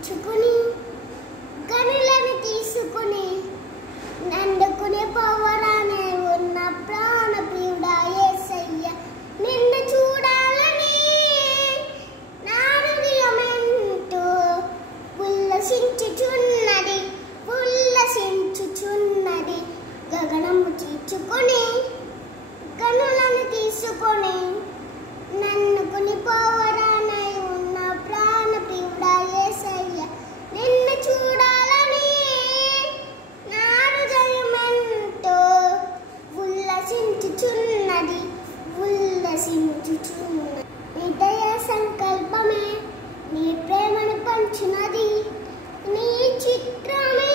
తీర్చుకుని గనులను తీసుకుని నందుకునే పవరానే ఉన్న ప్రాణప్రియుడా యేసయ్య నిన్ను చూడాలని నా హృదయమెంతో ఉల్లసించుచున్నది గగనము తీర్చుకొని గనులను తీసుకొని నన్ను కొనిపోవరానై ఉన్న ప్రాణప్రియుడా యేసయ్య నిన్ను చూడాలని నా హృదయమెంతో ఉల్లసించుచున్నది నీ దయా సంకల్పమే నీ ప్రేమను పంచునది నీ చిత్రమే